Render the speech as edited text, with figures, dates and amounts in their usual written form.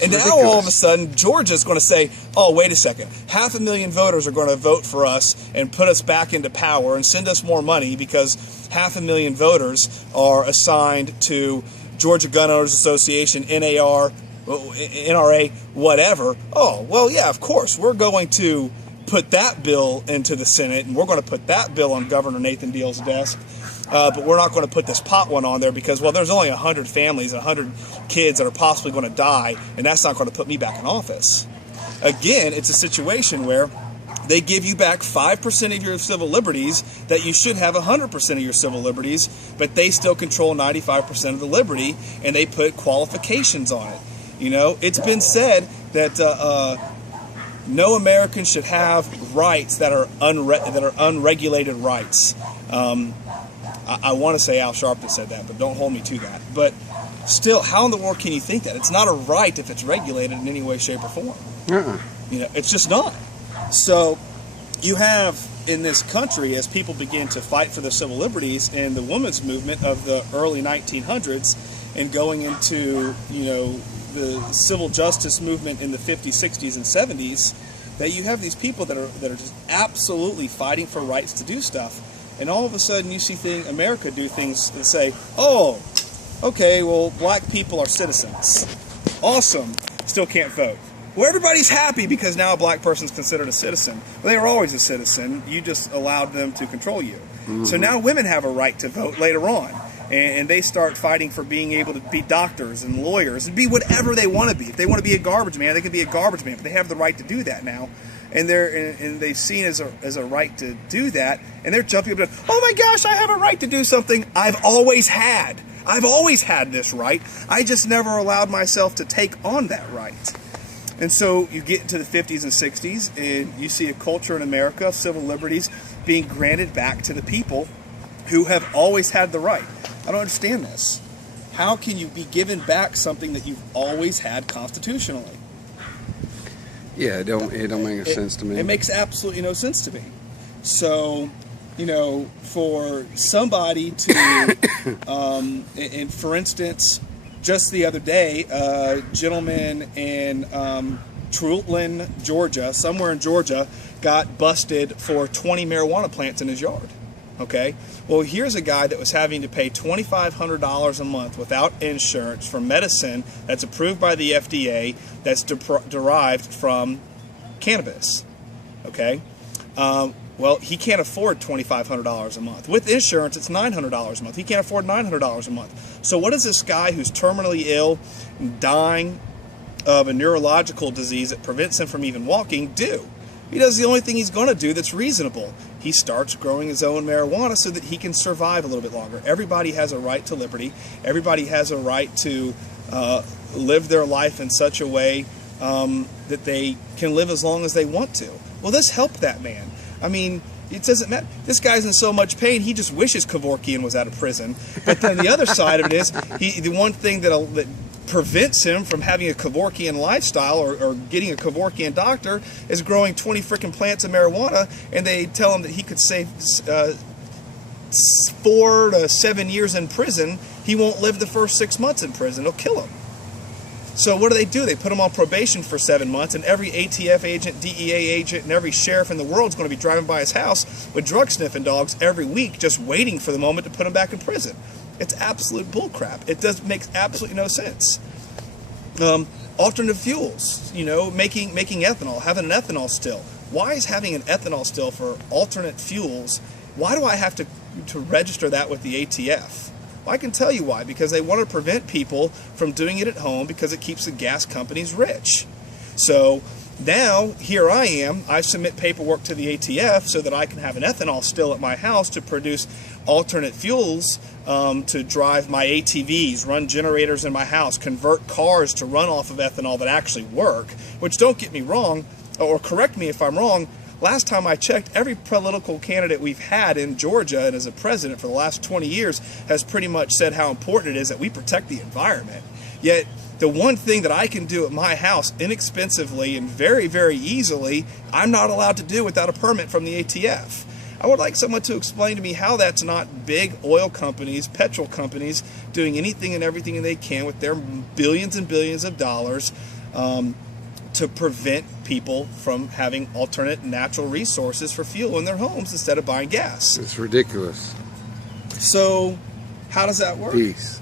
And now all of a sudden, Georgia's going to say, oh, wait a second, 500,000 voters are going to vote for us and put us back into power and send us more money because 500,000 voters are assigned to Georgia Gun Owners Association, NAR, NRA, whatever. Oh, well, yeah, of course, we're going to put that bill into the Senate, and we're going to put that bill on Governor Nathan Deal's desk. But we're not going to put this pot one on there because, well, there's only 100 families, 100 kids that are possibly going to die, and that's not going to put me back in office. Again, it's a situation where they give you back 5% of your civil liberties that you should have 100% of your civil liberties, but they still control 95% of the liberty, and they put qualifications on it. You know, it's been said that no American should have rights that are unregulated rights. I want to say Al Sharpton said that, but don't hold me to that. But still, how in the world can you think that? It's not a right if it's regulated in any way, shape, or form. You know, it's just not. So you have in this country, as people begin to fight for their civil liberties and the women's movement of the early 1900s and going into, you know, the civil justice movement in the 50s, 60s, and 70s, that you have these people that are just absolutely fighting for rights to do stuff. And all of a sudden you see America do things that say, oh, okay, well, black people are citizens. Awesome. Still can't vote. Well, everybody's happy because now a black person's considered a citizen. Well, they were always a citizen. You just allowed them to control you. So now women have a right to vote later on. And they start fighting for being able to be doctors and lawyers and be whatever they want to be. If they want to be a garbage man, they can be a garbage man. But they have the right to do that now. And they've seen as a right to do that, and they're jumping up and, oh my gosh, I have a right to do something I've always had. I've always had this right. I just never allowed myself to take on that right. And so you get into the 50s and 60s, and you see a culture in America of civil liberties being granted back to the people who have always had the right. I don't understand this. How can you be given back something that you've always had constitutionally? Yeah, it don't make sense to me. It makes absolutely no sense to me. So, you know, for somebody to, and for instance, just the other day, a gentleman in Truetland, Georgia, somewhere in Georgia, got busted for 20 marijuana plants in his yard. Okay, well, here's a guy that was having to pay $2,500 a month without insurance for medicine that's approved by the FDA that's derived from cannabis. Okay, well, he can't afford $2,500 a month. With insurance, it's $900 a month. He can't afford $900 a month. So what does this guy who's terminally ill, dying of a neurological disease that prevents him from even walking do? He does the only thing he's going to do that's reasonable. He starts growing his own marijuana so that he can survive a little bit longer. Everybody has a right to liberty. Everybody has a right to live their life in such a way that they can live as long as they want to. Well, this helped that man. I mean, it doesn't matter. This guy's in so much pain, he just wishes Kevorkian was out of prison. But then the other side of it is, the one thing that prevents him from having a Kevorkian lifestyle or getting a Kevorkian doctor is growing 20 freaking plants of marijuana, and they tell him that he could save 4 to 7 years in prison. He won't live the first 6 months in prison. It'll kill him. So what do? They put him on probation for 7 months, and every ATF agent, DEA agent, and every sheriff in the world is going to be driving by his house with drug sniffing dogs every week, just waiting for the moment to put him back in prison. It's absolute bullcrap. It makes absolutely no sense. Alternative fuels, you know, making ethanol, having an ethanol still. Why is having an ethanol still for alternate fuels? Why do I have to register that with the ATF? Well, I can tell you why. Because they want to prevent people from doing it at home because it keeps the gas companies rich. So now, here I am, I submit paperwork to the ATF so that I can have an ethanol still at my house to produce alternate fuels to drive my ATVs, run generators in my house, convert cars to run off of ethanol that actually work, which, don't get me wrong, or correct me if I'm wrong, last time I checked, every political candidate we've had in Georgia and as a president for the last 20 years has pretty much said how important it is that we protect the environment. Yet, the one thing that I can do at my house inexpensively and very, very easily, I'm not allowed to do without a permit from the ATF. I would like someone to explain to me how that's not big oil companies, petrol companies, doing anything and everything they can with their billions and billions of dollars to prevent people from having alternate natural resources for fuel in their homes instead of buying gas. It's ridiculous. So, how does that work? Peace.